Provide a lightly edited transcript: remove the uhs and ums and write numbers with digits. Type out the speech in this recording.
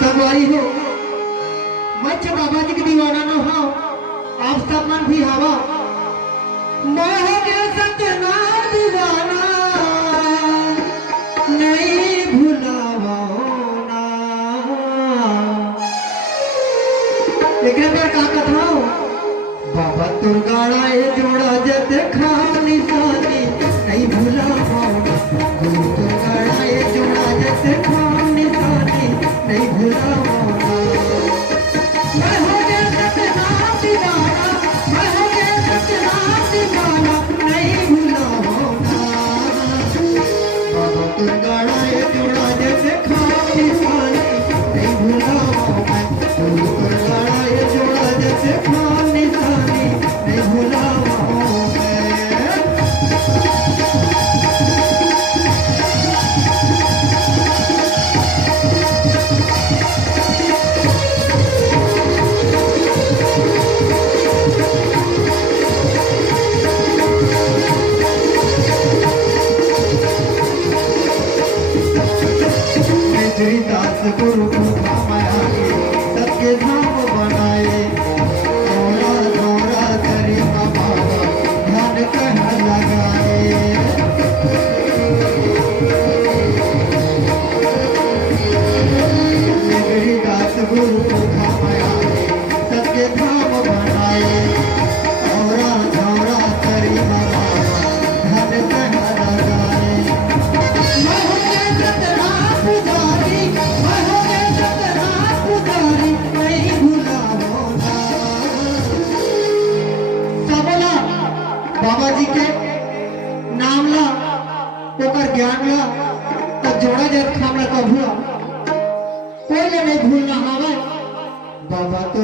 सवारी हो मच बाबा जी की दीवाना न हो आप सब मन भी हवा मैं हो गया सतना दीवाना नहीं भुलावा ना लेकिन पर का कथा हो बाबा तुर गाड़ा ये जोड़ा जत खानी सानी नहीं भुलावा गुरु तुर गाड़ा ये जोड़ा जत खानी सानी नहीं भुलावा मैं हो गया सतना दीवाना मैं हो गया सतना दीवाना नहीं भुलावा बाबा तुर गाड़ा ये जोड़ा जत खानी सानी नहीं भुलावा गुरु तुर गाड़ा ये जोड़ा जत खानी सानी नहीं भुलावा दास गुरु को मायाए सबके धाम बनाए दौरा दौरा करी बाबा ध्यान कह लगाए दास गुरु को मायाए सबके धाम बनाए दौरा दौरा करी बाबा ध्यान कह लगाए बाबा जी के नाम ला ओकर ज्ञान ला तो जोड़ा जब खामला तो भूला कोई ले नहीं भूलना हवे बाबा तो